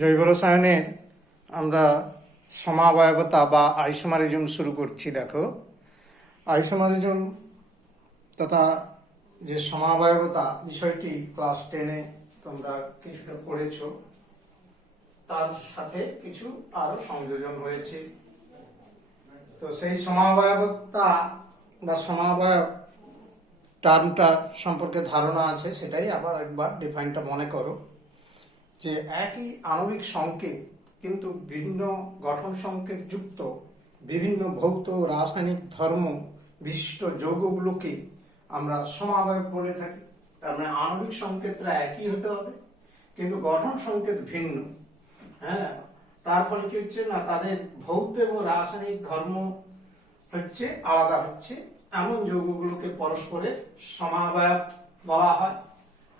জৈব রসায়নের আমরা সমাবয়বতা বা আইসোমারিজম শুরু করছি। দেখো, আইসোমারিজম তথা যে সমাবয়বতা বিষয়টি ক্লাস 10-এ তোমরা কিছুটা পড়েছো, তার সাথে কিছু আরো সংযোজন হয়েছে। তো সেই সমাবয়বতা বা সমাবয়ব টার্মটা সম্পর্কে ধারণা আছে, সেটাই আবার একবার ডিফাইনটা মনে করো যে একই আণবিক সংকেত কিন্তু ভিন্ন গঠন সংকেত যুক্ত বিভিন্ন ভৌত রাসায়নিক ধর্ম বিশিষ্ট যৌগগুলোকে আমরা সমাবয়ব বলে থাকি। তার মানে আণবিক সংকেতটা একই হতে হবে কিন্তু গঠন সংকেত ভিন্ন। হ্যাঁ, তার ফলে কি হচ্ছে না, তাদের ভৌত এবং রাসায়নিক ধর্ম হচ্ছে আলাদা হচ্ছে, এমন যৌগগুলোকে পরস্পরের সমাবয়ব বলা হয়।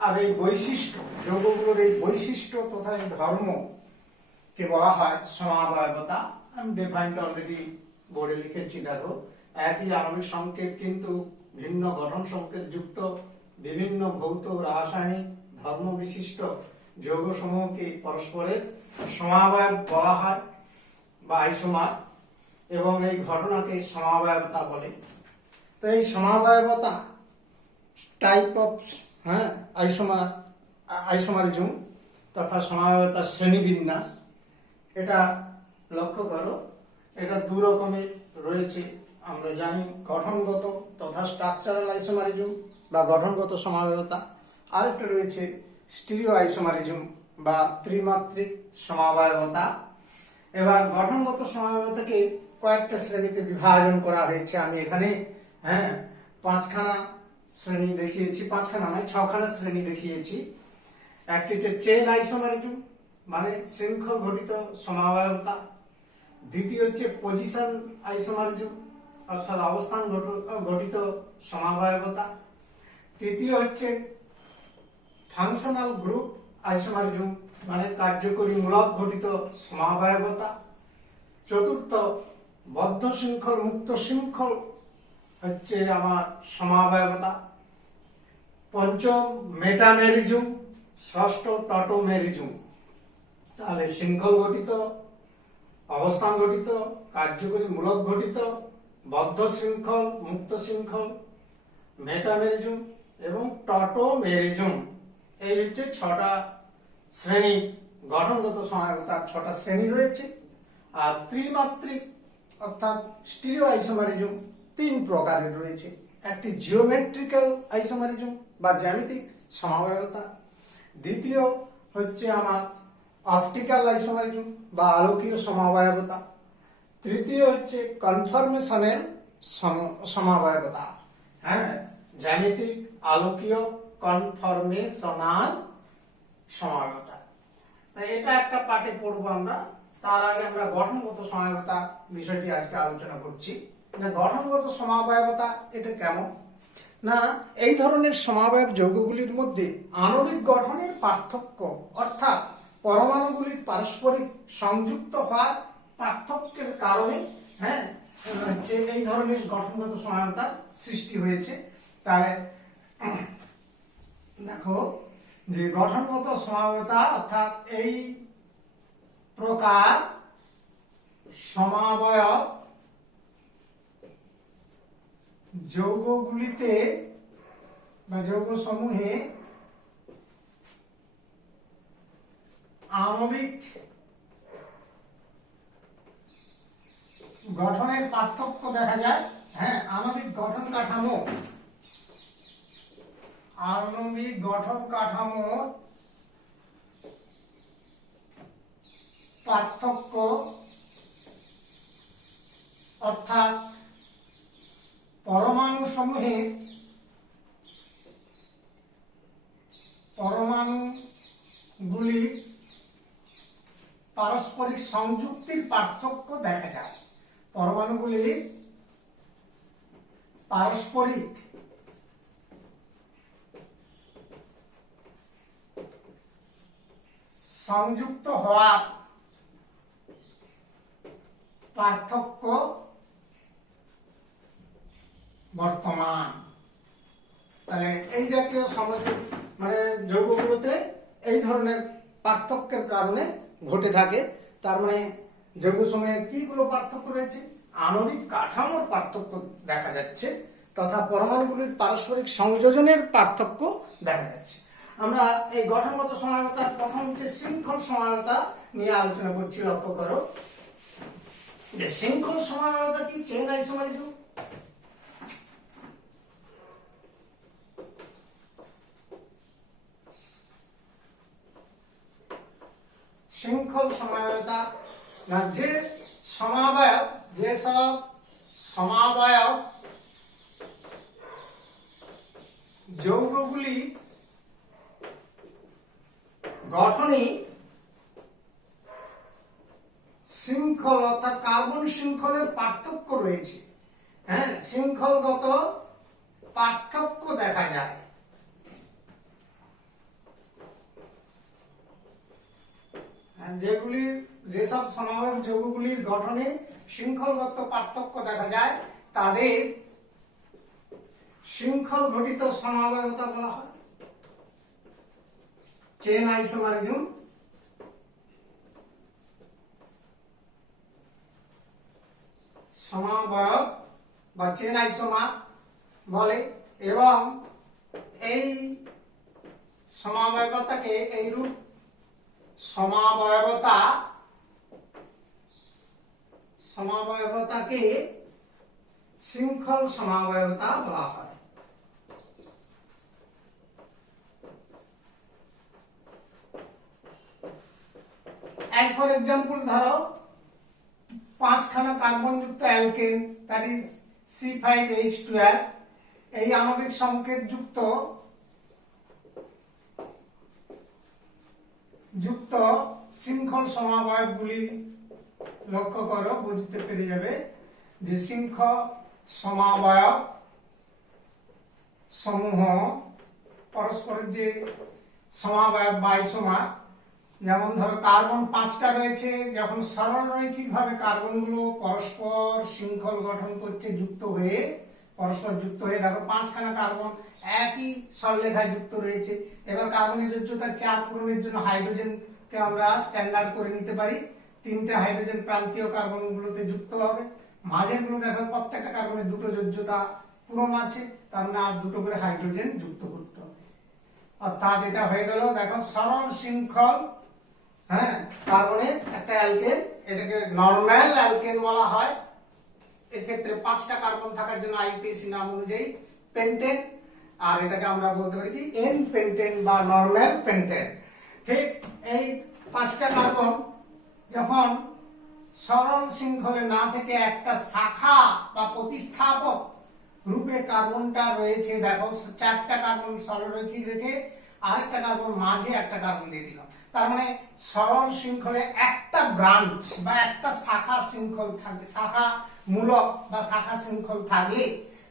আর এই বৈশিষ্ট্য, যৌগগুলোর এই বৈশিষ্ট্য তথা এই ধর্ম কে বলা হয় সমাবয়বতা। আমি ডিফাইনটা অলরেডি বোর্ডে লিখেছি। দেখো, একই আণবিক সংকেত কিন্তু ভিন্ন গঠন সংকেত যুক্ত বিভিন্ন ভৌত রাসায়নিক ধর্ম বিশিষ্ট যৌগ সমূহকে পরস্পরের সমাবয়ব বলা হয় বা আইসোমার, এবং এই ঘটনাকে সমাবয়বতা বলে। তো এই সমাবয়বতা টাইপ অফ আইসোমারিজম তথা সমাবয়বতার শ্রেণীবিন্যাস, এটা লক্ষ্য করো। এটা দু রকমের রয়েছে আমরা জানি, গঠনগত তথা স্ট্রাকচারাল আইসোমারিজম বা গঠনগত সমাবয়বতা, আরেকটা রয়েছে স্টিরিও আইসোমারিজম বা ত্রিমাত্রিক সমাবয়বতা। এবার গঠনগত সমাবয়বতাকে কয়েকটা শ্রেণীতে বিভাজন করা হয়েছে। আমি এখানে পাঁচখানা শ্রেণী দেখিয়েছি, পাঁচখানা নয়, ছখানা শ্রেণী দেখিয়েছি। একটি হচ্ছে চেইন আইসোমারিজম মানে শৃঙ্খল ঘটিত সমাবয়বতা। দ্বিতীয় হচ্ছে পজিশন আইসোমারিজম অর্থাৎ অবস্থান ঘটিত সমাবয়বতা। তৃতীয় হচ্ছে ফাংশনাল গ্রুপ আইসোমারিজম মানে কার্যকরী মূলক ঘটিত সমাবয়বতা। চতুর্থ বদ্ধ শৃঙ্খল মুক্ত শৃঙ্খল হচ্ছে আমার সমাবয়বতা। পঞ্চম মেটামেরিজম, ষষ্ঠ টটোমেরিজম। তাহলে শৃঙ্খল গঠিত, অবস্থান গঠিত, কার্যকরী মূলক ঘটিত, বদ্ধ শৃঙ্খল, মুক্ত শৃঙ্খল, মেটামেরিজম এবং টটোমেরিজম। এই হচ্ছে ছটা শ্রেণী, গঠনগত সমাবয়বতার ছটা শ্রেণী রয়েছে। আর ত্রিমাত্রিক অর্থাৎ স্টিরিও আইসোমারিজম তিন প্রকারের রয়েছে। একটি জিওমেট্রিক্যাল আইসোমারিজম বা জ্যামিতিক সমাবয়বতা। দ্বিতীয় হচ্ছে আমার অপটিক্যাল আইসোমারিজম বা আলোকীয় সমাবয়বতা। তৃতীয় হচ্ছে কনফরমেশনাল সমাবয়বতা। জ্যামিতিক আলোকীয় কনফরমেশনাল সমাবয়বতা। এটা একটা পাঠে পড়বো আমরা। তার আগে আমরা গঠনগত সমাবয়বতা বিষয়টি আজকে আলোচনা করছি। গঠনগত সমাবয়বতা এটা কেমন না, এই ধরনের সমাবয়ব যৌগগুলির মধ্যে আণবিক গঠনের পার্থক্য অর্থাৎ পরমাণুগুলির পারস্পরিক সংযুক্ত হওয়ার পার্থক্যের কারণে যে এই ধরনের গঠনগত সমাবয়বতার সৃষ্টি হয়েছে। তাহলে দেখো যে গঠনগত সমাবয়বতা অর্থাৎ এই প্রকার সমাবয়ব যৌগগুলিতে বা যৌগ সমূহে আণবিক গঠনের পার্থক্য দেখা যায়। আণবিক গঠন কাঠামো, আণবিক গঠন কাঠামোর পার্থক্য অর্থাৎ পরমাণুগুলি পারস্পরিক সংযুক্তির পার্থক্য দেখা যায়। পরমাণুগুলি পারস্পরিক সংযুক্ত হওয়ার পার্থক্য বর্তমান। তাহলে এই জাতীয় মানে যৌগগুলোতে এই ধরনের পার্থক্যের কারণে ঘটে থাকে। তার মানে যৌগ সমূহে কিগুলো পার্থক্য রয়েছে? আণবিক কাঠামোর পার্থক্য দেখা যাচ্ছে তথা পরমাণুগুলির পারস্পরিক সংযোজনের পার্থক্য দেখা যাচ্ছে। আমরা এই গঠনগত সমায়তার প্রথম যে শৃঙ্খল সমায়তা নিয়ে আলোচনা করছি, লক্ষ্য করো যে শৃঙ্খল সমায়তা কি চেইন আইসোমারিজম। শৃঙ্খল সমায়তা না, যে সমাবয়ব, যেসব সমাবয়ব যৌগগুলি গঠনই শৃঙ্খল অর্থাৎ কার্বন শৃঙ্খলের পার্থক্য রয়েছে। হ্যাঁ, শৃঙ্খলগত পার্থক্য দেখা যায়। যেসব সমাবয়ব যৌগগুলির গঠনে শৃঙ্খলগত পার্থক্য দেখা যায় তাদের শৃঙ্খল ঘটিত সমাবয়বতা বলা হয়, চেন আইসোমারিজম। সমাবয়ব বা চেন আইসোমার বলে এবং এই সমাবয়বতাকে এইরূপ সমাবয়বতাকে শৃঙ্খল সমাবয়বতা বলা হয়। As for example, ধরো 5খানা কার্বন যুক্ত অ্যালকেন, দ্যাট ইজ C5H12, এই আণবিক সংকেত যুক্ত শৃঙ্খল সমাবয়বগুলি লক্ষ্য করো, বুঝতে পেরে যাবে যে শৃঙ্খল সমাবয়ব সমূহ পরস্পরের যে সমাবয়ব বা আইসোমার, যেমন ধরো কার্বন 5টা রয়েছে, যখন সরল রৈখিক ভাবে কার্বনগুলো পরস্পর শৃঙ্খল গঠন করছে পরস্পর যুক্ত হয়ে দেখো 5খানা কার্বন একই সরলরেখায় যুক্ত রয়েছে। এবার কার্বনের যোজ্যতার চাপ পূরণের জন্য হাইড্রোজেনকে আমরা স্ট্যান্ডার্ড করে নিতে পারি, 3টে হাইড্রোজেন প্রান্তীয় কার্বনগুলোতে যুক্ত হবে। মাঝের গুলো দেখো প্রত্যেকটা কার্বনের 2টো যোজ্যতা পূরণ আছে, তার মানে আর 2টো করে হাইড্রোজেন যুক্ত করতে হবে। অর্থাৎ এটা হয়ে গেল দেখো সরল শৃঙ্খল, হ্যাঁ, কার্বনের একটা অ্যালকেন, এটাকে নরমাল অ্যালকেন বলা হয়। এক্ষেত্রে 5টা কার্বন থাকার জন্য আইপিএসি নাম অনুযায়ী পেন্টেন, আর এটাকে আমরা বলতে পারি কি এন পেন্টেন বা নরমাল পেন্টেন। ঠিক এই 5টা কার্বন যখন সরল শৃঙ্খলে না থেকে একটা শাখা বা প্রতিস্থাপক রূপে কার্বনটা রয়েছে, দেখো 4টা কার্বন সরলরৈখিক রেখে আরেকটা কার্বন মাঝে একটা কার্বন দিয়ে দিলাম, তার মানে সরল শৃঙ্খলে একটা ব্রাঞ্চ বা একটা শাখা শৃঙ্খল থাকবে, শাখা মূলক বা শাখা শৃঙ্খল থাকলে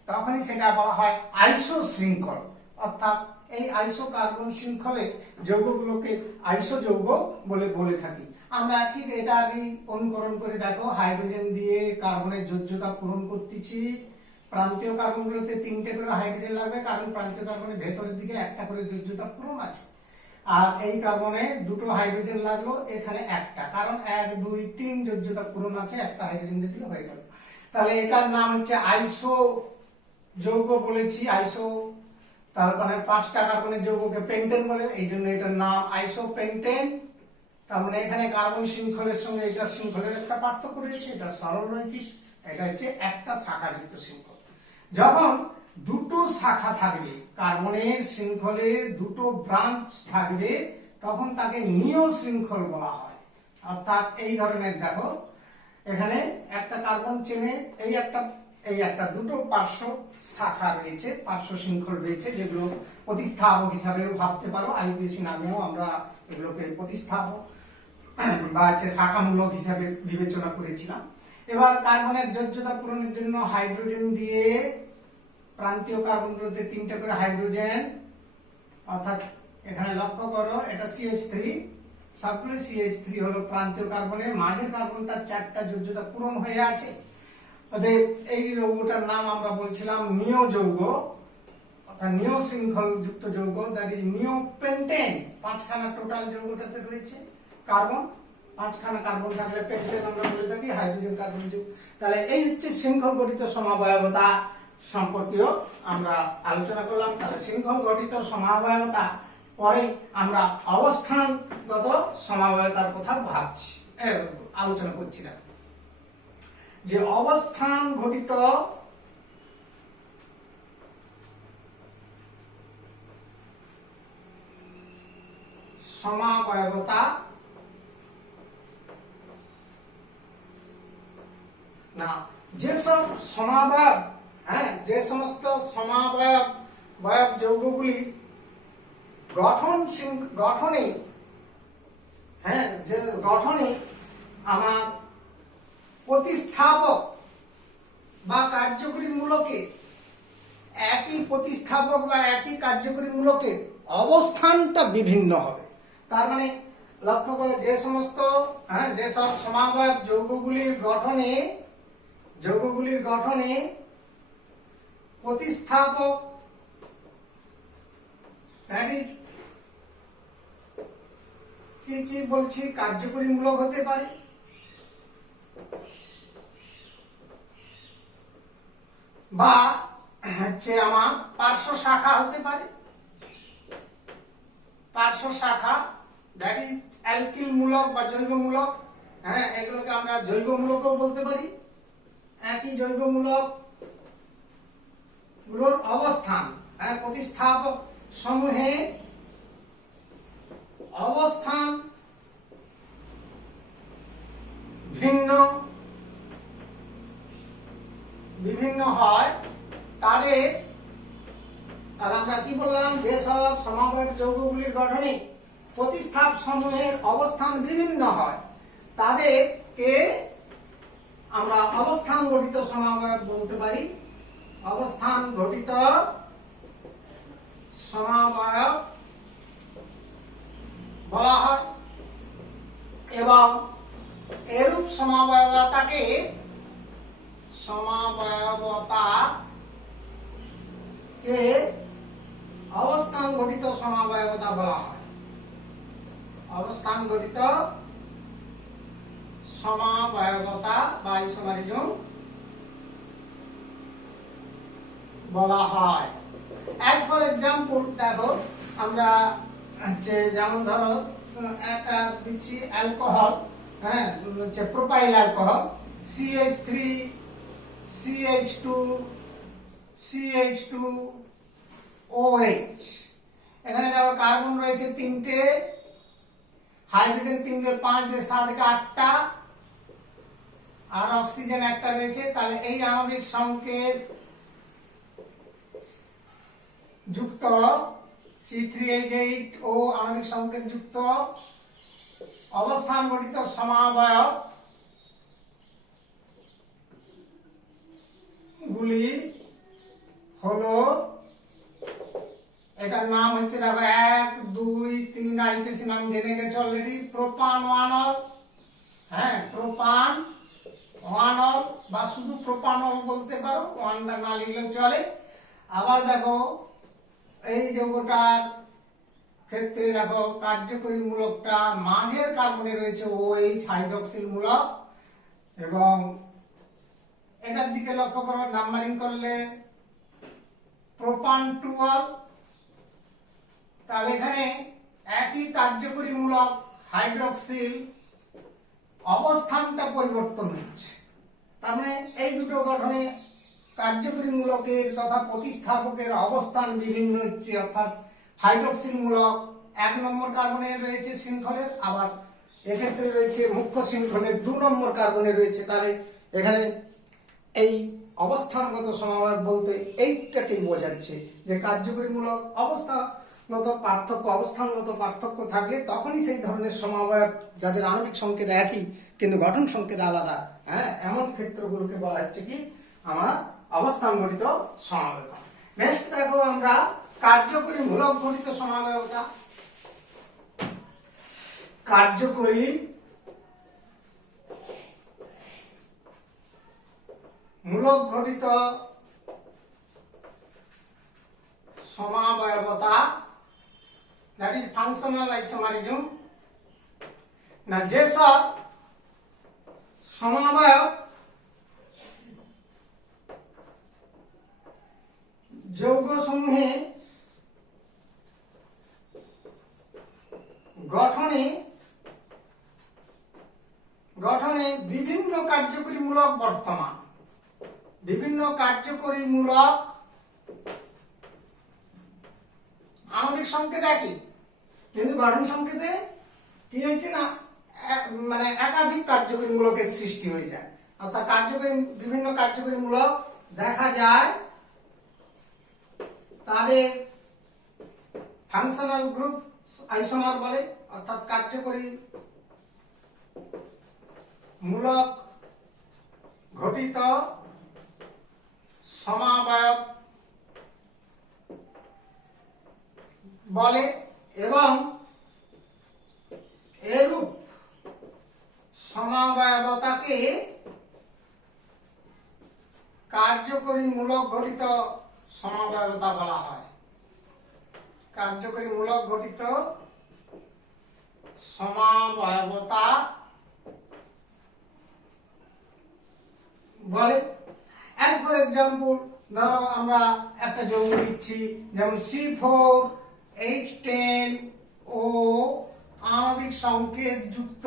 তখনই সেটা বলা হয় আইসো শৃঙ্খল। অর্থাৎ এই আইসো কার্বন শৃঙ্খলে যৌগগুলোকে আইসো যৌগ বলে থাকি আমরা। ঠিক এটারই অনুকরণ করে দেখো, হাইড্রোজেন দিয়ে কার্বনের যোজ্যতা পূরণ করতেছি। প্রান্তীয় কার্বনগুলোতে 3টে করে হাইড্রোজেন লাগবে, কারণ প্রান্তীয় কার্বনের ভেতরের দিকে একটা করে যোজ্যতা পূরণ আছে। আর এই কার্বনে 2টো হাইড্রোজেন লাগলো, এখানে একটা, কারণ 1 2 3 যোজ্যতা পূরণ আছে, একটা হাইড্রোজেন দিলে হয়ে গেল। তাহলে এটার নাম হচ্ছে আইসো যৌগ বলেছি, আইসো। তার মানে 5টা কার্বনের যৌগকে পেন্টেন বলে, এই জন্য এটার নাম আইসো পেন্টেন। তার মানে এখানে কার্বন শৃঙ্খলের সঙ্গে এটা শৃঙ্খলের একটা পার্থক্য রয়েছে, এটা সরল রৈখিক, এটা হচ্ছে একটা শাখাযুক্ত শৃঙ্খল। যখন 2টো শাখা থাকবে, কার্বনের শৃঙ্খলে 2টো ব্রাঞ্চ থাকবে, তখন তাকে নিও শৃঙ্খল বলা হয়। অর্থাৎ এই ধরনের দেখো এখানে একটা কার্বন চেনে এই একটা 2টো পার্শ্ব শাখা রয়েছে, পার্শ্ব শৃঙ্খল রয়েছে, যেগুলো প্রতিস্থাপক হিসাবেও ভাবতে পারো, আইপিএসি নামেও আমরা এগুলোকে প্রতিস্থাপক বা শাখামূলক হিসাবে বিবেচনা করেছিলাম। এবার কার্বনের যোজ্যতা পূরণের জন্য হাইড্রোজেন দিয়ে প্রান্তীয় কার্বনগুলোতে 3টে করে হাইড্রোজেন, অর্থাৎ এখানে লক্ষ্য করো এটা CH3, সবগুলো CH3 হলো প্রান্তীয় কার্বনে, মাঝের কার্বনটার 4টা যোজ্যতা পূরণ হয়ে আছে। অতএব এই যৌগটার নাম আমরা বলছিলাম নিও যৌগ। অর্থাৎ নিও শৃঙ্খল যুক্ত যৌগ, দ্যাট ইজ নিওপেন্টেন। 5খানা টোটাল যৌগটাতে রয়েছে কার্বন, 5খানা কার্বন থাকলে পেন্টেন আমরা বলে থাকি, হাইড্রোজেন কার্বন যুক্ত। তাহলে এই হচ্ছে শৃঙ্খল গঠিত সমাবয়বতা সম্পর্কেও আমরা আলোচনা করলাম। তাহলে শৃঙ্খল গঠিত সমাবয়বতা পরে আমরা অবস্থানগত সমাবয়তার কথা ভাবছি, আলোচনা করছিলাম যে অবস্থান ঘটিত সমাবয়বতা না, যেসব সমাবয়ব, যে সমস্ত সমাবয়ব যৌগগুলির গঠনে যে গঠনে আমার প্রতিস্থাপক বা কার্যকরী মূলকে একই প্রতিস্থাপক বা একই কার্যকরী মূলকের অবস্থানটা বিভিন্ন হবে। তার মানে লক্ষ্য করে যে সমস্ত যেসব সমাবয়ব যৌগগুলির গঠনে প্রতিস্থাপক কি বলছি কার্যকরী মূলক হতে পারে, বা হচ্ছে আমার পার্শ্ব শাখা হতে পারে। পার্শ্ব শাখা দ্যাট ইজ অ্যালকিল মূলক বা জৈব মূলক, এগুলোকে আমরা জৈব মূলকও বলতে পারি। একই জৈব মূলক গুলোর অবস্থান, প্রতিস্থাপক সমূহে অবস্থান বিভিন্ন হয়, তাহলে আমরা কি বললাম, যেসব সমাবয়ব যৌগগুলির গঠনে প্রতিস্থাপ সমূহের অবস্থান বিভিন্ন হয় তাদেরকে আমরা অবস্থান গঠিত সমাবয়ব বলতে পারি। অবস্থান গঠিত সমাবয়ব বলা হয় এবং এরূপ সমাবয়বতাকে অবস্থান গঠিত সমাবয়বতা বলা হয়। অবস্থান গঠিত সমাবয়বতা বা আইসোমারিজম বলা হয়। অ্যাজ ফর এক্সাম্পল দেখো, আমরা যেমন ধরো একটা দিচ্ছি অ্যালকোহল, হচ্ছে propyl alcohol, CH3 CH2 CH2OH। এখানে দেখো কার্বন রয়েছে 3টে, হাইড্রোজেন 3 দিয়ে 5 দিয়ে 7 থেকে 8টা, আর অক্সিজেন একটা রয়েছে। তাহলে এই আণবিক সংকেত যুক্ত C3H8O আণবিক সংকেত যুক্ত অবস্থান গঠিত সমাবয়ব গুলি হলো, এটার নাম হচ্ছে দেখো 1 2 3 আইপিসি নাম জেনে গেছো অলরেডি, প্রোপানল, প্রোপানল বা শুধু প্রোপানল বলতে পারো, ওয়ানটা না লিখলেও চলে। আবার দেখো এই যৌগটার ক্ষেত্রে দেখো কার্যকরী মূলকটা মাঝের কার্বনে রয়েছে OH হাইড্রক্সিল মূলক, এবং এটার দিকে লক্ষ্য করো, নাম্বারিং করলে প্রোপান 12। তাহলে এখানে একই কার্যকরী মূলক হাইড্রক্সিল অবস্থানটা পরিবর্তন হচ্ছে। তার মানে এই দুটো গঠনে কার্যকরী মূলকের তথা প্রতিস্থাপকের অবস্থান বিভিন্ন হচ্ছে। অর্থাৎ হাইড্রক্সিল মূলক 1 নম্বর কার্বনের রয়েছে শৃঙ্খলের, আবার এক্ষেত্রে রয়েছে মুখ্য শৃঙ্খলের 2 নম্বর কার্বনে রয়েছে। তাহলে এখানে এই অবস্থানগত সমাবয়ব বলতে এইটাকেই বোঝাচ্ছে যে কার্যকরী মূলক অবস্থানগত পার্থক্য থাকলে তখনই সেই ধরনের সমাবয়ব যাদের আণবিক সংকেত একই কিন্তু গঠন সংকেত আলাদা, এমন ক্ষেত্রগুলোকে বলা হচ্ছে কি আমার অবস্থান গঠিত সমাবয়বতা। নেক্সট দেখো আমরা কার্যকরী মূলক গঠিত সমাবয়বতা। কার্যকরী মূলক গঠিত সমাবয়বতা, দ্যাট ইজ ফাংশনাল আইসোমারিজম। না যেসব সমাবয়ব যৌগসমূহে গঠনে বিভিন্ন কার্যকরীমূলক বর্তমান, বিভিন্ন কার্যকরীমূলক আণবিক সংকেত একই, কিন্তু গঠন সংকেতে কি হয়েছে না মানে একাধিক কার্যকরীমূলকের সৃষ্টি হয়ে যায়, অর্থাৎ বিভিন্ন কার্যকরীমূলক দেখা যায়, তাদের ফাংশনাল গ্রুপ আইসোমার বলে, অর্থাৎ কার্যকরী মূলক ঘটিত সমাবয়ব বলে, এবং এরূপ সমাবয়বতাকে কার্যকরী মূলক ঘটিত সমাবয়বতা বলা হয়। কার্যকরী মূলক ঘটিত সমাবয়বতা বলে। এজ ফর এক্সাম্পল, ধরো আমরা একটা যৌগ দিচ্ছি, যেমন C4H10O আণবিক সংকেত যুক্ত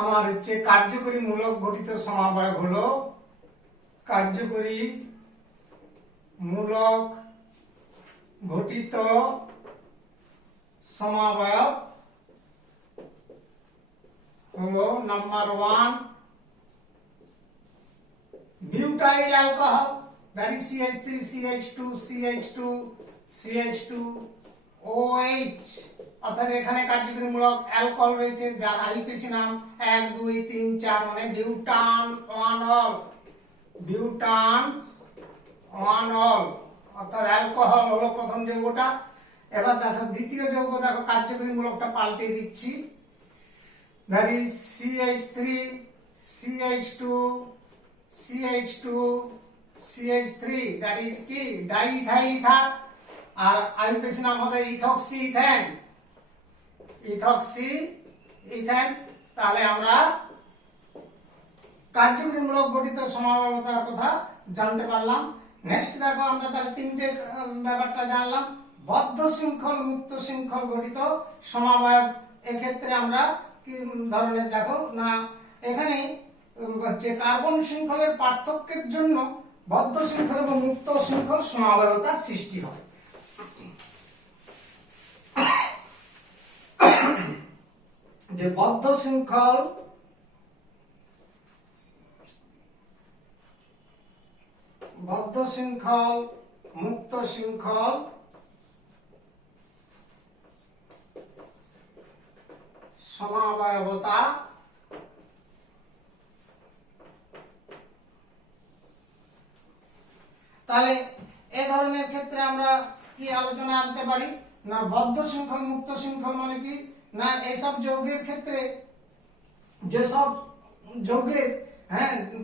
আমার হচ্ছে কার্যকরী মূলক ঘটিত সমাবয়ব হলো কার্যকরী মূলক ঘটিত সমাবয়ব হলো number 1 butyl alcohol, that is CH3 CH2 CH2 CH2OH, অর্থাৎ এখানে কার্যকরীমূলক অ্যালকোহল রয়েছে যার আইপিসি নাম 1 2 3 4 মানে বিউটান 1 অল, অর্থাৎ অ্যালকোহল হলো প্রথম যৌগটা। এবার দেখো দ্বিতীয় যৌগ, দেখো কার্যকরীমূলকটা পাল্টে দিচ্ছি, that is CH3 CH2 CH3, that is কি ডাইইথাইল ইথার, আর আইউপিএসি নাম হবে ইথক্সি ইথেন। তাহলে আমরা কার্যকরীমূলক ঘটিত সমাবয়বতার কথা জানতে পারলাম। নেক্সট দেখো আমরা তাহলে তিনটে ব্যাপারটা জানলাম। বদ্ধ শৃঙ্খল, মুক্ত শৃঙ্খল গঠিত সমাবয়ব, এক্ষেত্রে আমরা কি ধরনের দেখো না, এখানে যে কার্বন শৃঙ্খলের পার্থক্যের জন্য বদ্ধ শৃঙ্খল এবং মুক্ত শৃঙ্খল সমাবয়বতার সৃষ্টি হয়। যে বদ্ধ শৃঙ্খল মুক্ত শৃঙ্খল সমাবয়বতা তাহলে এ ধরনের ক্ষেত্রে আমরা কি আলোচনা আনতে পারি না, বদ্ধ শৃঙ্খল মুক্ত শৃঙ্খল মানে কি না, এইসব যৌগের ক্ষেত্রে যেসব যৌগের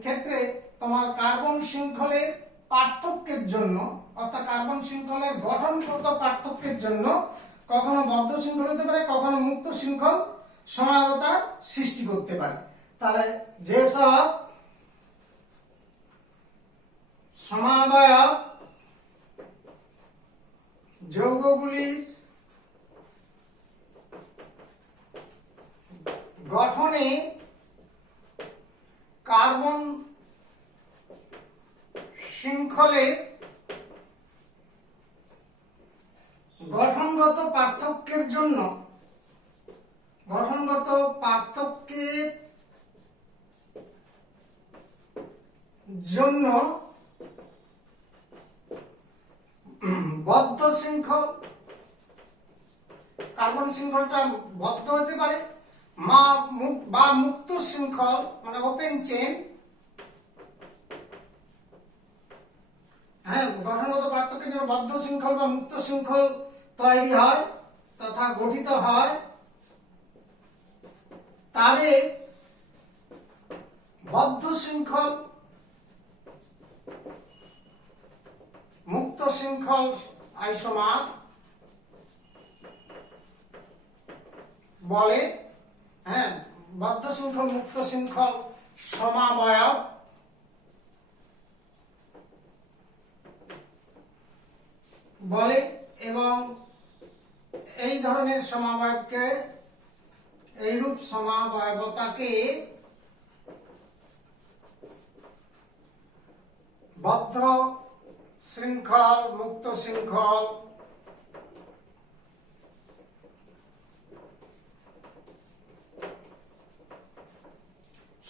ক্ষেত্রে তোমার কার্বন শৃঙ্খলের পার্থক্যের জন্য, অর্থাৎ কার্বন শৃঙ্খলের গঠনগত পার্থক্যের জন্য কখনো বদ্ধ শৃঙ্খল হতে পারে, কখনো মুক্ত শৃঙ্খল সমাবয়বতা সৃষ্টি করতে পারে। তাহলে যেসব সমাবয়ব যৌগগুলির গঠনে কার্বন শৃঙ্খলের গঠনগত পার্থক্যের জন্য বদ্ধ শৃঙ্খল, কার্বন শৃঙ্খলটা বদ্ধ হতে পারে বা মুক্ত শৃঙ্খল মানে ওপেন চেন, গঠনগত পার্থক্যের জন্য বদ্ধ শৃঙ্খল বা মুক্ত শৃঙ্খল তৈরি হয় তথা গঠিত হয়, তাদের বদ্ধ শৃঙ্খল মুক্ত শৃঙ্খল আইসোমার বলে। হ্যাঁ, বদ্ধ শৃঙ্খল মুক্ত শৃঙ্খল সমাবয়ব বলে এবং এই ধরনের সমাবয়বকে, এইরূপ সমাবয়বতাকে বদ্ধ শৃঙ্খল মুক্ত শৃঙ্খল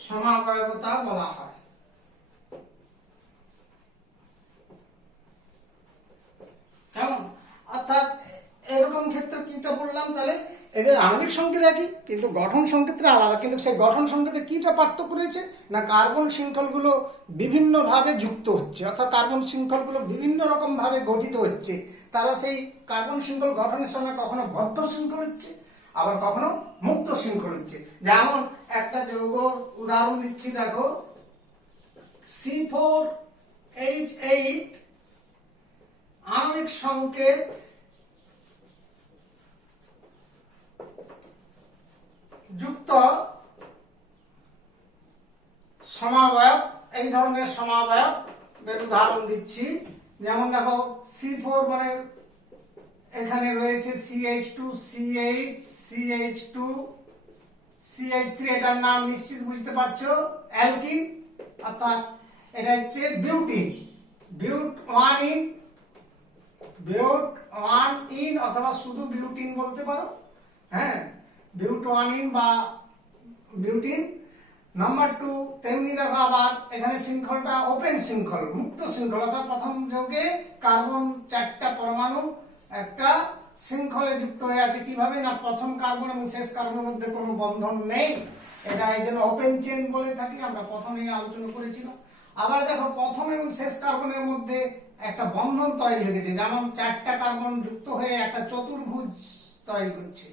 সমাবয়বতা বলা হয়। কেমন? অর্থাৎ এরকম ক্ষেত্রে কিটা বললাম, তাহলে এদের আণবিক সংকেত একই কিন্তু গঠন সংকেতটা আলাদা, কিন্তু সেই গঠন সংকেতে কিটা পার্থক্য রয়েছে না কার্বন শৃঙ্খলগুলো বিভিন্ন ভাবে যুক্ত হচ্ছে, অর্থাৎ কার্বন শৃঙ্খলগুলো বিভিন্ন রকম ভাবে গঠিত হচ্ছে। তারা সেই কার্বন শৃঙ্খল গঠনের সময় কখনো বদ্ধ শৃঙ্খল হচ্ছে, আবার কখনো মুক্ত শৃঙ্খল হচ্ছে। যেমন একটা যৌগ উদাহরণ দিচ্ছি, দেখো C4H8 আণবিক সংকেত যুক্ত সমাবয়ব, এই ধরনের সমাবয়বের উদাহরণ দিচ্ছি। যেমন দেখো C4 মানে এখানে রয়েছে CH2 CH CH2 CH3, এটার নাম নিশ্চিত বুঝতে পারছো অ্যালকিন, অর্থাৎ এটা হচ্ছে বিউটিন, বিউট ওয়ান ইন অথবা শুধু বিউটিন বলতে পারো। হ্যাঁ, বিউট ওয়ান ইন বা বিউটিন। নাম্বার 2, তেমনি দেখো আবার এখানে শৃঙ্খলটা ওপেন শৃঙ্খল মুক্ত শৃঙ্খল, অর্থাৎ প্রথম যৌগে কার্বন 4টা পরমাণু একটা শৃঙ্খলে যুক্ত হয়ে আছে। কিভাবে না প্রথম কার্বন এবং শেষ কার্বনের মধ্যে কোনো বন্ধন নেই, এটা এই জন্য ওপেন চেইন বলে থাকি, আমরা প্রথমেই আলোচনা করেছিলাম। আবার দেখো প্রথম এবং শেষ কার্বনের মধ্যে একটা বন্ধন তৈরি হয়ে গেছে, যেমন 4টা কার্বন যুক্ত হয়ে একটা চতুর্ভুজ তৈরি করছে।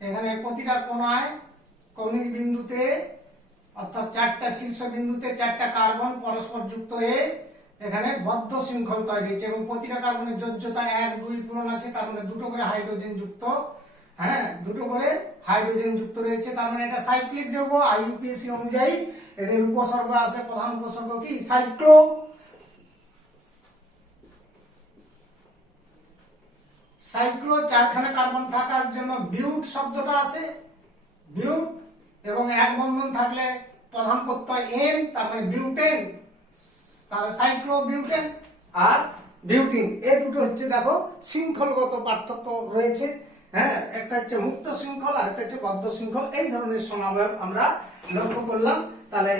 এখানে প্রতিটা কোণায় কৌণিক বিন্দুতে অর্থাৎ 4টা শীর্ষ বিন্দুতে 4টা কার্বন পরস্পর যুক্ত হয়ে এখানে বদ্ধ শৃঙ্খল তৈরি হয়েছে এবং প্রতিটা কার্বনের যোজ্যতা 1 2 পূরণ আছে, তার মানে দুটো করে হাইড্রোজেন যুক্ত। হ্যাঁ, দুটো করে হাইড্রোজেন যুক্ত রয়েছে, তার মানে এটা সাইক্লিক যৌগ। আইইউপিএসি অনুযায়ী এদের উপসর্গ আসবে, প্রধান উপসর্গ কি সাইক্লো। সাইক্লো 4খানা কার্বন থাকার জন্য বিউট শব্দটা আসে, বিউট, এবং এক বন্ধন থাকলে প্রধান প্রত্যয় এন, তার মানে বিউটেন, তাহলে সাইক্লো বিউটেন আর বিউটিন। এই দুটো হচ্ছে দেখো শৃঙ্খলগত পার্থক্য রয়েছে। হ্যাঁ, একটা হচ্ছে মুক্ত শৃঙ্খল আর একটা হচ্ছে বদ্ধ শৃঙ্খল। এই ধরনের সমাবয়ব আমরা লক্ষ্য করলাম। তাহলে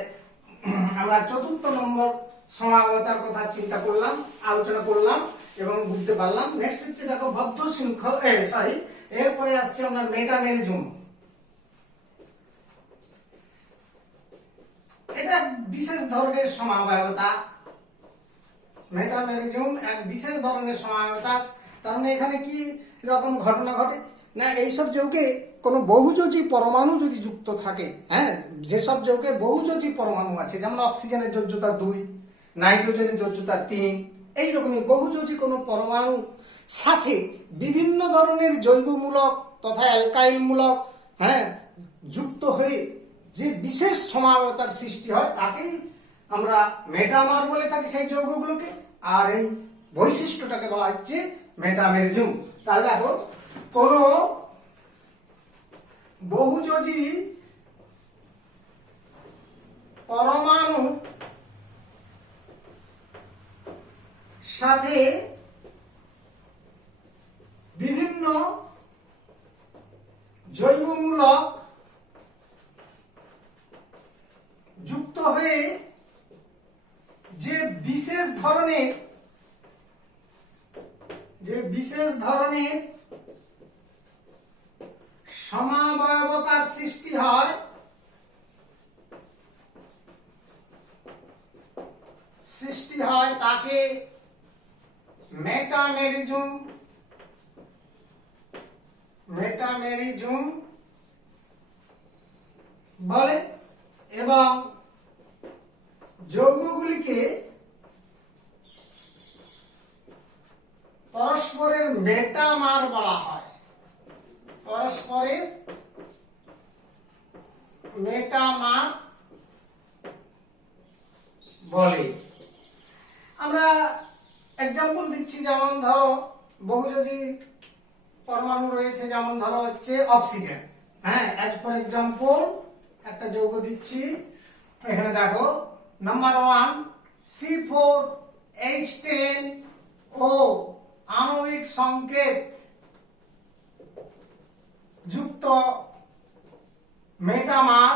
আমরা 4র্থ নম্বর সমাবয়তার কথা চিন্তা করলাম, আলোচনা করলাম এবং বুঝতে পারলাম। নেক্সট হচ্ছে দেখো বদ্ধ শৃঙ্খল, এরপরে আসছে আমরা মেটামেরিজম। এটা বিশেষ ধরনের সমাবয়বতা, মেটামেরিজম এক বিশেষ ধরনের সমাবয়বতা। তার মানে এখানে কি রকম ঘটনা ঘটে না, এইসব যৌগে কোনো বহুযোজী পরমাণু যদি যুক্ত থাকে, হ্যাঁ, যেসব যৌগে বহুযোজী পরমাণু আছে, যেমন অক্সিজেনের যোজ্যতা 2, নাইট্রোজেনের যোজ্যতা 3, এইরকমই বহুযোজী কোনো পরমাণু সাথে বিভিন্ন ধরনের জৈবমূলক তথা অ্যালকাইলমূলক, হ্যাঁ, যুক্ত হয়ে যে বিশেষ সমাবয়তার সৃষ্টি হয় তাকেই আমরা মেটামার বলে থাকি সেই যৌগগুলোকে, আর এই বৈশিষ্ট্যটাকে বলা হচ্ছে মেটামেরিজম। তাহলে দেখো কোন বহুযোজী পরমাণু সাথে বিভিন্ন জৈবমূলক যুক্ত হয়ে যে বিশেষ ধরনের সমাবয়বতার সৃষ্টি হয়, তাকে মেটামেরিজম বলে। এবং যৌগগুলিকে পরস্পরের মেটামার বলা হয়। পরস্পরের মেটামার বলে। আমরা এক্সাম্পল দিচ্ছি, যেমন ধরো বহুযোজী পরমাণু রয়েছে, যেমন ধরো হচ্ছে অক্সিজেন। হ্যাঁ, অ্যাজ ফর এক্সাম্পল একটা যৌগ দিচ্ছি, এখানে দেখো নাম্বার 1 C4H10O আণবিক সংকেত যুক্ত মেটামার।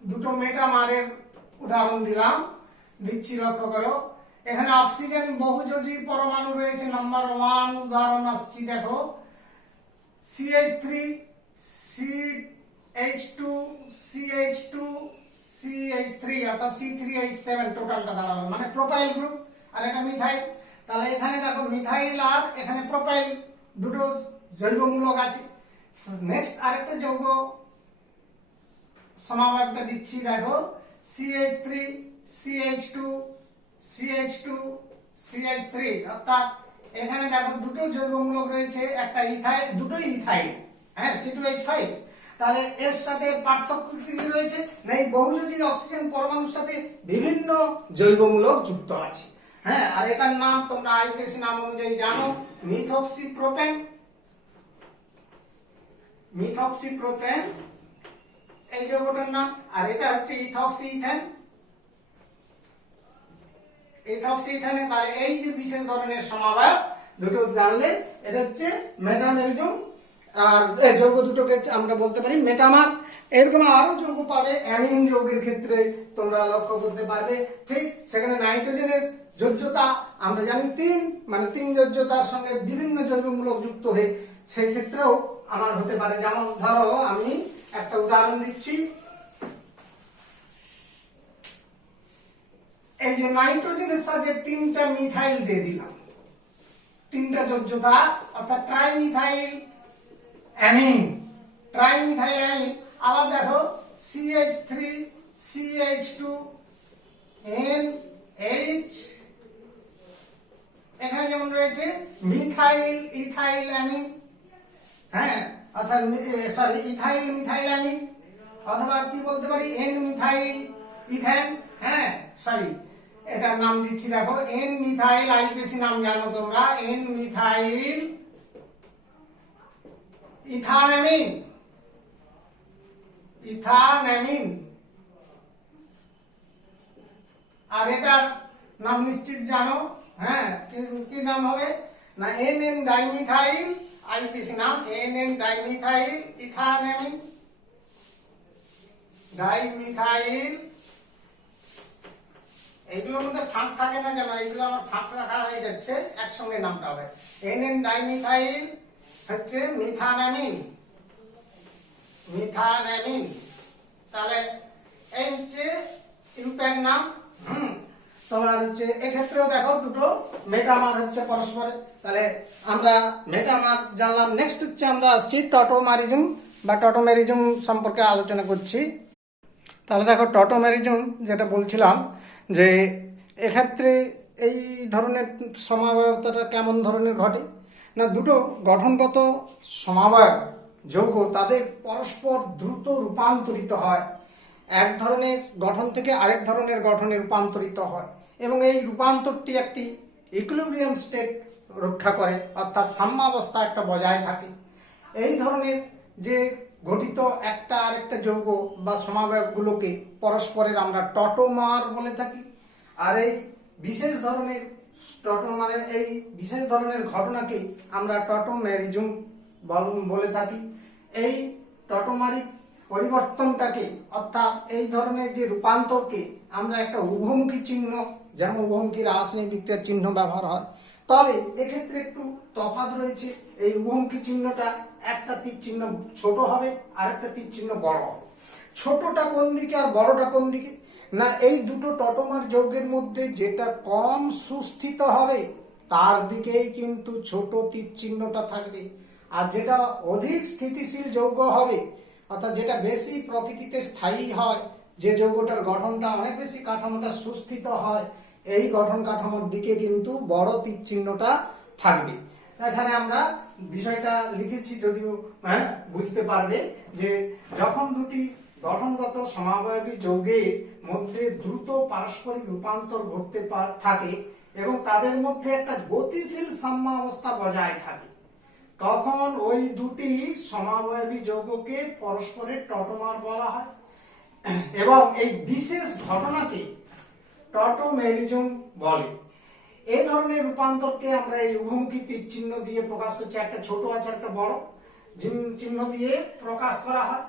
দুটো মেটামারের উদাহরণ দিচ্ছি, লক্ষ্য করো। এখানে অক্সিজেন বহুযোজী পরমাণু রয়েছে, নাম্বার 1 উদাহরণ আসছি, দেখো CH3 CH2 CH2 CH3 অর্থাৎ C3H7 টোটালটা দাঁড়ালো, মানে প্রোপাইল গ্রুপ। আর এটা মিথাইল। তাহলে এখানে দেখো মিথাইল আর এখানে প্রোপাইল দুটো জৈবমূলক আছে। নেক্সট আরেকটা যৌগ সমাবয়বটা দিচ্ছি, দেখো CH3 CH2 CH2 CH3 অর্থাৎ এখানে দেখো দুটো জৈবমূলক রয়েছে, একটা ইথাইল, দুটোই ইথাইল। হ্যাঁ, C2H5। তাহলে এর সাথে পার্থক্য কি রয়েছে? না, এই বহুযোজী অক্সিজেন পরমাণুর সাথে বিভিন্ন জৈবমূলক যুক্ত আছে। হ্যাঁ, আর এটার নাম তোমরা আইউপিএসি নাম অনুযায়ী জানো, মিথক্সিপ্রোপেন। মিথক্সিপ্রোপেন এই যৌগটার নাম। আর এটা হচ্ছে ইথক্সিইথেন। ইথক্সিইথেনে তাহলে এই যে বিশেষ ধরনের সমাবয়ব দুটো জানলে এটা হচ্ছে মেটামেরিজম। আর এই যৌগ দুটোকে আমরা বলতে পারি মেটামার। এরকম আরো যৌগ পাবে অ্যামিন যৌগের ক্ষেত্রে, তোমরা লক্ষ্য করতে পারবে। ঠিক সেখানে নাইট্রোজেনের যোজ্যতা আমরা জানি 3, মানে 3 যোজ্যতার সঙ্গে বিভিন্ন জৈবমূলক যুক্ত হয়ে সেই ক্ষেত্রেও আমার হতে পারে। যেমন ধরো আমি একটা উদাহরণ দিচ্ছি, এই যে নাইট্রোজেনের সাথে 3টা মিথাইল দিয়ে দিলাম, 3টা যোজ্যতা, অর্থাৎ ট্রাইমিথাইল অ্যামিন। Trimethyl amine. আবার দেখো CH3 CH2 NH, এখানে যেমন রয়েছে মিথাইল ইথাইল অ্যামিন। হ্যাঁ, অর্থাৎ সরি ইথাইল মিথাইল অ্যামিন, অথবা কি বলতে পারি N মিথাইল ইথেন। হ্যাঁ, সরি এটার নাম দিচ্ছি, দেখো N মিথাইল, আইপিএসি নাম জানো তোমরা, N মিথাইল ইথানঅ্যামিন। ইথানঅ্যামিন। আর এটার নাম নিশ্চিত জানো। হ্যাঁ, কি নাম হবে না NN ডাইমিথাইল, আইপিএসি নাম NN ডাইমিথাইল ইথানঅ্যামিন। ডাইমিথাইল। এইগুলোর মধ্যে ফাঁক থাকে না জানো, এইগুলো আমার ফাঁক রাখা হয়ে যাচ্ছে, একসঙ্গে নামটা হবে NN ডাইমিথাইল হচ্ছে মিথানঅ্যামিন। মিথানঅ্যামিন। তাহলে এই হচ্ছে ইউপ্যাক নাম। তোমার হচ্ছে এক্ষেত্রেও দেখো দুটো মেটামার হচ্ছে পরস্পরের। তাহলে আমরা মেটামার জানলাম। নেক্সট হচ্ছে আমরা আসছি টটোমারিজম বা টটোমেরিজম সম্পর্কে আলোচনা করছি। তাহলে দেখো টটোমেরিজম যেটা বলছিলাম, যে এক্ষেত্রে এই ধরনের সমাবয়বতাটা কেমন ধরনের ঘটে না, দুটো গঠনগত সমাবয়ব যৌগ তাদের পরস্পর দ্রুত রূপান্তরিত হয়, এক ধরনের গঠন থেকে আরেক ধরনের গঠনে রূপান্তরিত হয়, এবং এই রূপান্তরটি একটি ইকুইলিব্রিয়াম স্টেট রক্ষা করে, অর্থাৎ সাম্যাবস্থা একটা বজায় থাকে। এই ধরনের যে গঠিত একটা আরেকটা যৌগ বা সমাবয়বগুলোকে পরস্পরের আমরা টটোমার বলে থাকি। আর এই বিশেষ ধরনের এই বিশেষ ধরনের ঘটনাকে আমরা টটোমেরিজম বলে থাকি। এই টটোমারিক পরিবর্তনটাকে, অর্থাৎ এই ধরনের যে রূপান্তরকে আমরা একটা উভমুখী চিহ্ন, যেমন উভমুখী রাসায়নিক বিক্রিয়ার চিহ্ন ব্যবহার হয়, তবে এক্ষেত্রে একটু তফাৎ রয়েছে। এই উভমুখী চিহ্নটা একটা তীর চিহ্ন ছোট হবে আর একটা তীর চিহ্ন বড় হবে। ছোটটা কোন দিকে আর বড়টা কোন দিকে না, এই দুটো টটোমার যৌগের মধ্যে যেটা কম সুস্থিত হবে তার দিকেই কিন্তু ছোট তীর চিহ্নটা থাকবে, আর যেটা অধিক স্থিতিশীল যৌগ হবে, অর্থাৎ যেটা বেশি প্রকৃতিতে স্থায়ী হয়, যে যৌগটার গঠনটা অনেক বেশি কাঠামোটা সুস্থিত হয়, এই গঠন কাঠামোর দিকে কিন্তু বড় তীর চিহ্নটা থাকবে। এখানে আমরা বিষয়টা লিখেছি, যদিও হ্যাঁ বুঝতে পারবে যে যখন দুটি গঠনগত সমাবয়বী যৌগের মধ্যে দ্রুত পারস্পরিক রূপান্তর ঘটতে থাকে এবং তাদের মধ্যে একটা গতিশীল সাম্যাবস্থা বজায় থাকে, তখন ওই দুটি সমাবয়বী যৌগকে পরস্পরের টটোমার বলা হয় এবং এই বিশেষ ঘটনাকে টটোমেরিজম বলে। এই ধরনের রূপান্তরকে আমরা এই উভমুখী তীর চিহ্ন দিয়ে প্রকাশ করছি, একটা ছোট আছে একটা বড় চিহ্ন দিয়ে প্রকাশ করা হয়।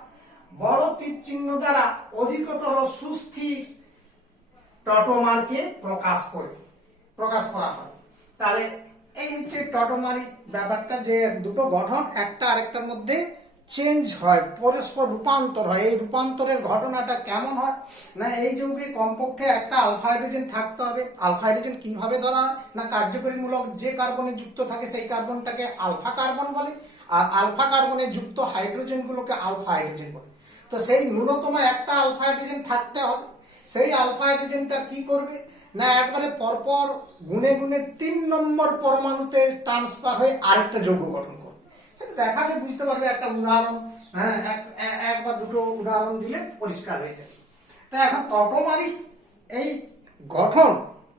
বড় তীর চিহ্ন দ্বারা অধিকতর সুস্থির টটোমারকে প্রকাশ করা হয়। তাহলে এই হচ্ছে টটোমারি ব্যাপারটা, যে দুটো গঠন একটা আরেকটার মধ্যে চেঞ্জ হয়, পরস্পর রূপান্তর হয়। এই রূপান্তরের ঘটনাটা কেমন হয় না, এই যৌগে কমপক্ষে একটা আলফা হাইড্রোজেন থাকতে হবে। আলফা হাইড্রোজেন কিভাবে ধরা হয় না, কার্যকরীমূলক যে কার্বনে যুক্ত থাকে সেই কার্বনটাকে আলফা কার্বন বলে, আর আলফা কার্বনে যুক্ত হাইড্রোজেন গুলোকে আলফা হাইড্রোজেন বলে। তো সেই ন্যূনতম একটা আলফা হাইড্রোজেন থাকতে হবে। সেই আলফা হাইড্রোজেনটা কি করবে না, একবারে পরপর গুনে গুনে 3 নম্বর পরমাণুতে ট্রান্সফার হয়ে আরেকটা যৌগ গঠন করবে। সেটা দেখালে বুঝতে পারবে, একটা উদাহরণ, হ্যাঁ এক বা দুটো উদাহরণ দিলে পরিষ্কার হয়ে যাবে। তা এখন টটোমারিক এই গঠন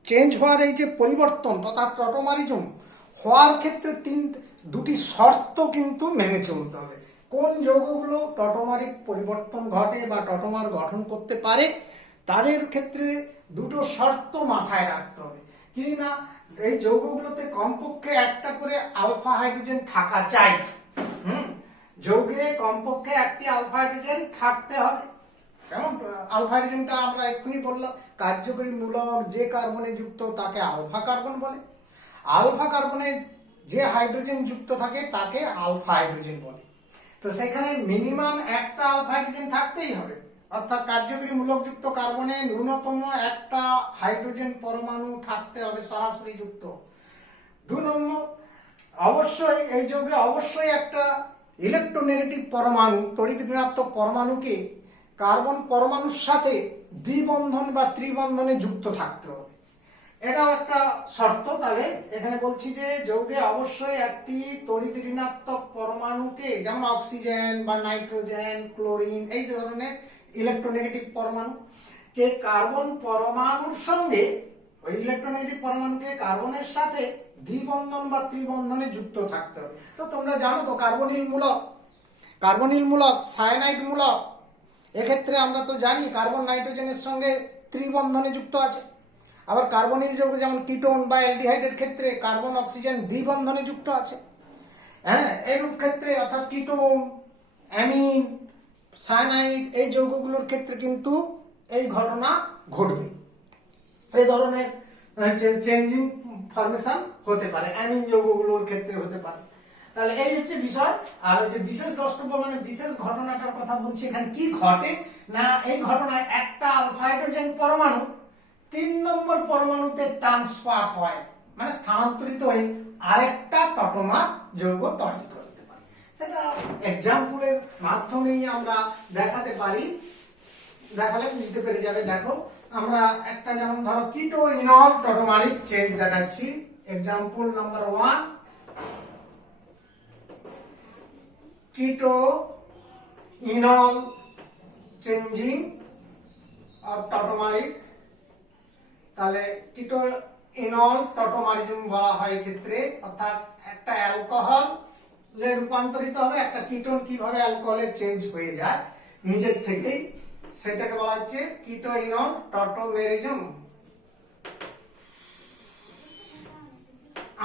চেঞ্জ হওয়ার এই যে পরিবর্তন তথা টটোমারিজম হওয়ার ক্ষেত্রে দুটি শর্ত কিন্তু মেনে চলতে হবে। কোন যৌগগুলো টটোমারিক পরিবর্তন ঘটে বা টটোমার গঠন করতে পারে, তাদের ক্ষেত্রে দুটো শর্ত মাথায় রাখতে হবে। কি না, এই যৌগগুলোতে কমপক্ষে একটা করে আলফা হাইড্রোজেন থাকা চাই। যৌগে কমপক্ষে একটি আলফা হাইড্রোজেন থাকতে হবে। কেমন, আলফা হাইড্রোজেনটা আমরা এক্ষুনি বললাম, কার্যকরী মূলক যে কার্বনে যুক্ত তাকে আলফা কার্বন বলে। আলফা কার্বনে যে হাইড্রোজেন যুক্ত থাকে তাকে আলফা হাইড্রোজেন বলে। তো সেখানে মিনিমাম একটা আলফা হাইড্রোজেন থাকতেই হবে, অর্থাৎ কার্যকরী মূলকযুক্ত কার্বনে ন্যূনতম একটা হাইড্রোজেন পরমাণু থাকতে হবে সরাসরি যুক্ত। 2 নম্বর, অবশ্যই এই যৌগে অবশ্যই একটা ইলেকট্রোনেগেটিভ পরমাণু, তড়িৎ ঋণাত্মক পরমাণুকে কার্বন পরমাণুর সাথে দ্বিবন্ধন বা ত্রিবন্ধনে যুক্ত থাকতে হবে, এটাও একটা শর্ত। তাহলে এখানে বলছি যে যৌগে অবশ্যই একটি তড়িৎ ঋণাত্মক পরমাণুকে, যেমন অক্সিজেন বা নাইট্রোজেন, ক্লোরিন, এই ধরনের ইলেকট্রোনেগেটিভ পরমাণু কে কার্বন পরমাণুর সঙ্গে, ওই ইলেকট্রোনেগেটিভ পরমাণুকে কার্বনের সাথে দ্বিবন্ধন বা ত্রিবন্ধনে যুক্ত থাকতে হবে। তো তোমরা জানো তো কার্বনিল মূলক, সায়ানাইড মূলক, এক্ষেত্রে আমরা তো জানি কার্বন নাইট্রোজেনের সঙ্গে ত্রিবন্ধনে যুক্ত আছে। আবার কার্বনিল যৌগ যেমন কিটোন বা অ্যালডিহাইডের ক্ষেত্রে কার্বন অক্সিজেন দ্বিবন্ধনে যুক্ত আছে। হ্যাঁ, এইরূপ ক্ষেত্রে অর্থাৎ কিটোন, অ্যামিন, সায়ানাইড এই যৌগগুলোর ক্ষেত্রে কিন্তু এই ঘটনা ঘটবে। এই ধরনের চেঞ্জিং ফরমেশন হতে পারে, অ্যামিন যৌগগুলোর ক্ষেত্রে হতে পারে। তাহলে এই হচ্ছে বিষয়। আর যে বিশেষ দ্রষ্টব্য মানে বিশেষ ঘটনাটার কথা বলছি, এখানে কি ঘটে না, এই ঘটনায় একটা আলফা হাইড্রোজেন পরমাণু 3 নম্বর পরমাণুতে ট্রান্সফার হয়, মানে স্থানান্তরিত হয়ে আরেকটা টটোমার যৌগ তৈরি করতে পারে। সেটা এক্সাম্পলের মাধ্যমেই আমরা দেখাতে পারি, দেখালে বুঝতে পেরে যাবে। দেখো, আমরা একটা যেমন ধরো কিটো ইনল টটোমারিক চেঞ্জ দেখাচ্ছি। এক্সাম্পল নাম্বার 1, কিটো ইনল চেঞ্জিং অফ টটোমারিক। তাহলে কিটো ইনল টটোমারিজম বলা হয় ক্ষেত্রে, অর্থাৎ একটা অ্যালকোহল রূপান্তরিত হবে, একটা কিটোন কিভাবে অ্যালকোহলে চেঞ্জ হয়ে যায় নিজের থেকেই, সেটাকে বলা হচ্ছে কিটো ইনল টটোমেরিজম।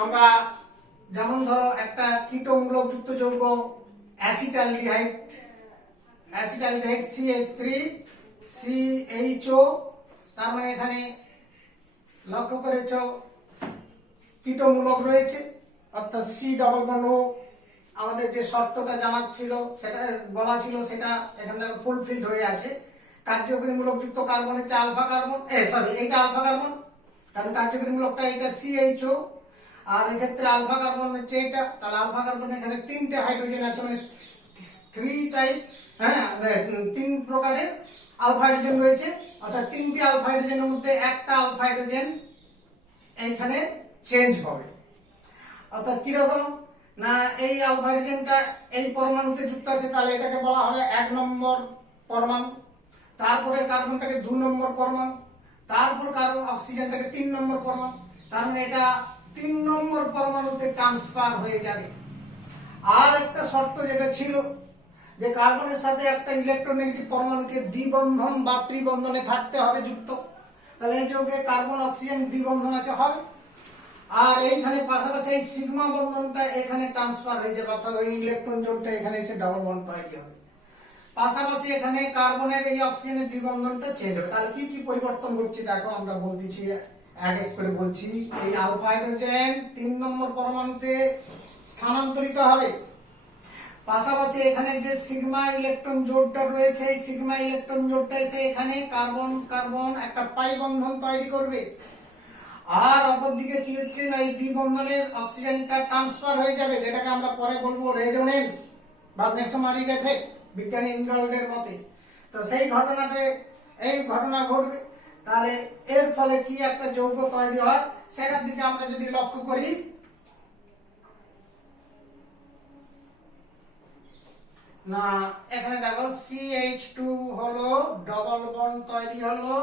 আমরা যেমন ধরো একটা কিটো মূলক যুক্ত যৌগ অ্যাসিটালডিহাইড CH3 CHO, তার মানে এখানে লক্ষ্য করেছ কিটো মূলক রয়েছে, অর্থাৎ C ডবল বন্ড O। আমাদের যে শর্তটা জানা ছিল, সেটা বলা ছিল, সেটা এখানে ফুলফিলড হয়ে আছে। কার্যকরী মূলক যুক্ত কার্বন হচ্ছে আলফা কার্বন, এইটা আলফা কার্বন, কারণ কার্যকরী মূলকটা এটা CHO, আর এক্ষেত্রে আলফা কার্বন হচ্ছে এটা। তাহলে আলফা কার্বন এখানে 3টে হাইড্রোজেন আছে, মানে 3 টাইপ, হ্যাঁ 3 প্রকারের আলফা হাইড্রোজেন রয়েছে, অর্থাৎ 3টি আলফা হাইড্রোজেনের মধ্যে একটা আলফা হাইড্রোজেন এইখানে চেঞ্জ হবে। অর্থাৎ কিরকম না, এই আলফা হাইড্রোজেনটা এই পরমাণুতে যুক্ত আছে, তাহলে এটাকে বলা হবে 1 নম্বর পরমাণু। তারপরে কার্বনটাকে 2 নম্বর পরমাণু, তারপর কার্বন অক্সিজেনটাকে 3 নম্বর পরমাণু। তার মানে এটা 3 নম্বর পরমাণুতে ট্রান্সফার হয়ে যাবে। আর একটা শর্ত যেটা ছিল যে কার্বনের সাথে একটা ইলেকট্রোনেগেটিভ পরমাণুকে দ্বিবন্ধন বা ত্রিবন্ধনে থাকতে হবে যুক্ত, তাহলে এই যৌগে কার্বন অক্সিজেন দ্বিবন্ধন আছে হবে। আর এইখানে পাশাপাশি এই সিগমা বন্ধনটা এখানে ট্রান্সফার হয়ে যাবে, অর্থাৎ ওই ইলেকট্রন জোড়টা এখানে এসে ডাবল বন্ড তৈরি হবে। পাশাপাশি এখানে কার্বনের এই অক্সিজেনের দ্বিবন্ধনটা চেঞ্জ হবে। তাহলে কি কি পরিবর্তন ঘটছে দেখো, আমরা বলতেছি এক এক করে বলছি। এই আলফা হাইড্রোজেন 3 নম্বর পরমাণুতে স্থানান্তরিত হবে। পাশাপাশি এখানে যে সিগমা ইলেকট্রন জোড়টা রয়েছে, এই সিগমা ইলেকট্রন জোড়টা এসে এখানে কার্বন কার্বন একটা পাই বন্ধন তৈরি করবে। আর অপরদিকে কি হচ্ছে না, এই দ্বিবন্ধনের অক্সিজেনটা ট্রান্সফার হয়ে যাবে, যেটাকে আমরা পরে বলবো রেজোনেন্স বা মেসোমারিক এফেক্ট বিজ্ঞানী ইনগল্ডের মতে। তো সেই ঘটনাতে এই ঘটনা ঘটবে। তাহলে এর ফলে কি একটা যৌগ তৈরি হয় সেটার দিকে আমরা যদি লক্ষ্য করি, না এখানে দেখো CH2 হলো ডবল বন্ড তৈরি হলো,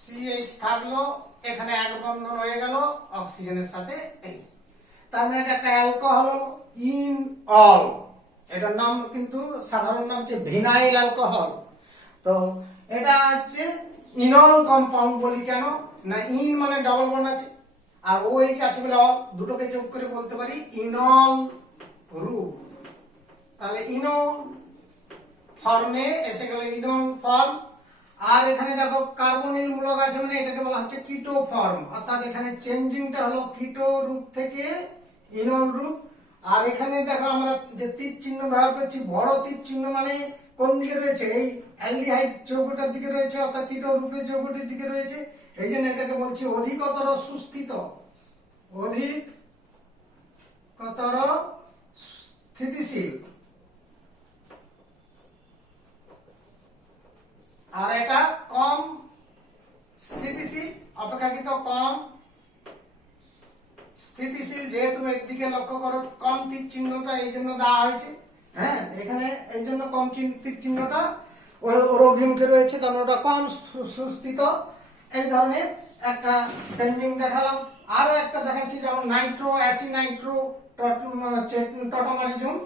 CH থাকলো, এখানে এক বন্ধন হয়ে গেল অক্সিজেনের সাথে। এই তার মানে এটা একটা অ্যালকোহল ইনঅল, এটার নাম কিন্তু সাধারণ নাম হচ্ছে ভিনাইল অ্যালকোহল। তো এটা হচ্ছে ইনল কম্পাউন্ড বলি কেন না, ইন মানে ডবল বন্ড আছে আর OH আছে বলে অল, দুটোকে যোগ করে বলতে পারি ইনল রূপ। তাহলে ইনো ফর্মে এসে গেল ইনল ফর্ম। আর এখানে দেখো কার্বনিল মূলক আছে মানে এটাকে বলা হচ্ছে কিটো ফর্ম, অর্থাৎ এখানে চেঞ্জিংটা হলো কিটো রূপ থেকে ইনল রূপ। আর এখানে দেখো আমরা যে তীর চিহ্ন ব্যবহার করছি, বড় তীর চিহ্ন মানে কোন দিকে রয়েছে, এই অ্যালডিহাইড যৌগটার দিকে রয়েছে, অর্থাৎ কিটো রূপের যৌগটির দিকে রয়েছে। এই জন্য এটাকে বলছি অধিকতর সুস্থিত, অধিকতর স্থিতিশীল। আর এটা কম স্থিতিশীল, অপেক্ষাকৃত কম স্থিতিশীল, যেহেতু এর দিকে লক্ষ্য করো কম তীর চিহ্নটা এই জন্য দেওয়া হয়েছে। হ্যাঁ, এখানে এই জন্য কম তীর চিহ্নটা ওর অভিমুখে রয়েছে, কারণ ওটা কম সুস্থিত। এই ধরনের একটা চেঞ্জিং দেখালাম। আরো একটা দেখাচ্ছি, যেমন nitro aci nitro tautomerism,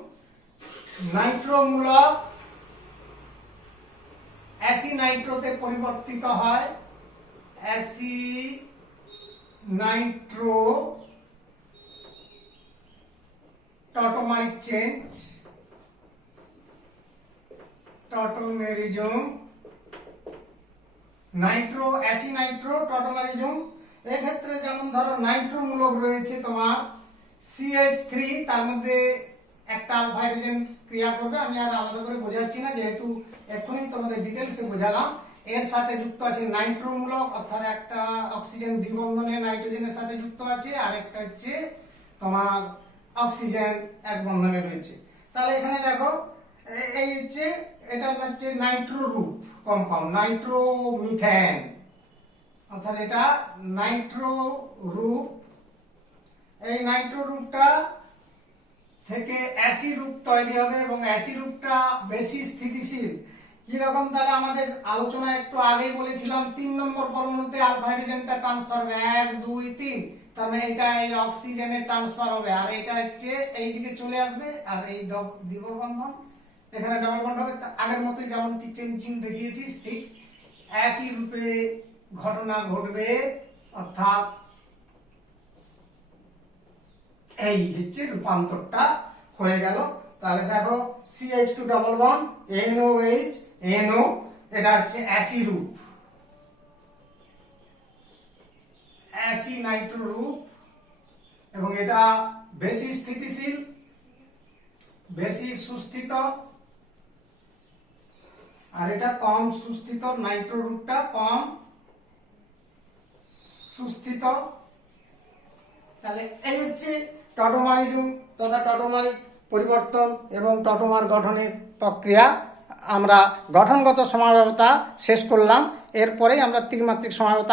nitro মূলক অ্যাসি নাইট্রোতে পরিবর্তিত হয়, aci nitro tautomeric change, tautomerism, nitro aci nitro tautomerism. এক্ষেত্রে যেমন ধরো নাইট্রো মূলক রয়েছে তোমার CH3, তার মধ্যে একটা আলফা হাইড্রোজেন ক্রিয়া করবে, আমি আর আলাদা করে বোঝাচ্ছি না, যেহেতু এক্ষুনি তোমাদের ডিটেইলসে বোঝালাম। এর সাথে যুক্ত আছে নাইট্রো মূলক, অর্থাৎ একটা অক্সিজেন দ্বিবন্ধনে নাইট্রোজেনের সাথে যুক্ত আছে, আর একটা হচ্ছে তোমার অক্সিজেন এক বন্ধনে রয়েছে। তাহলে এখানে দেখো এই হচ্ছে এটা হচ্ছে নাইট্রো রূপ কম্পাউন্ড, নাইট্রো মিথেন, অর্থাৎ এটা নাইট্রো রূপ। এই নাইট্রো রূপটা থেকে অ্যাসি রূপ তৈরি হবে এবং অ্যাসি রূপটা বেশি স্থিতিশীল। কিরকম, তাহলে আমাদের আলোচনা একটু আগেই বলেছিলাম 3 নম্বর পরমাণুতে আলফা হাইড্রোজেনটা ট্রান্সফার হবে 1 2 3, তার মানে এটা এই অক্সিজেনের ট্রান্সফার হবে, আর এটা হচ্ছে এই দিকে চলে আসবে, আর এই দ্বিবন্ধ বন্ধন এখানে ডাবল বন্ড হবে। আগের মতোই যেমন চেঞ্জিং দেখিয়েছি ঠিক একই রূপে ঘটনা ঘটবে, অর্থাৎ এই হচ্ছে রূপান্তরটা হয়ে গেল। তাহলে দেখো CH2 double bond NOH NO, এটা হচ্ছে অ্যাসি রূপ, অ্যাসি নাইট্রো রূপ, এবং এটা বেশি স্থিতিশীল, বেশি সুস্থিত। আর এটা কম সুস্থিত, নাইট্রো রূপটা কম সুস্থিত। তাহলে এই হচ্ছে টটোমারিজম তথা টটোমারিক পরিবর্তন এবং টটোমার গঠনের প্রক্রিয়া। আমরা গঠনগত সমাবয়বতা শেষ করলাম। এরপরেই আমরা ত্রিমাত্রিক সমাবয়বতা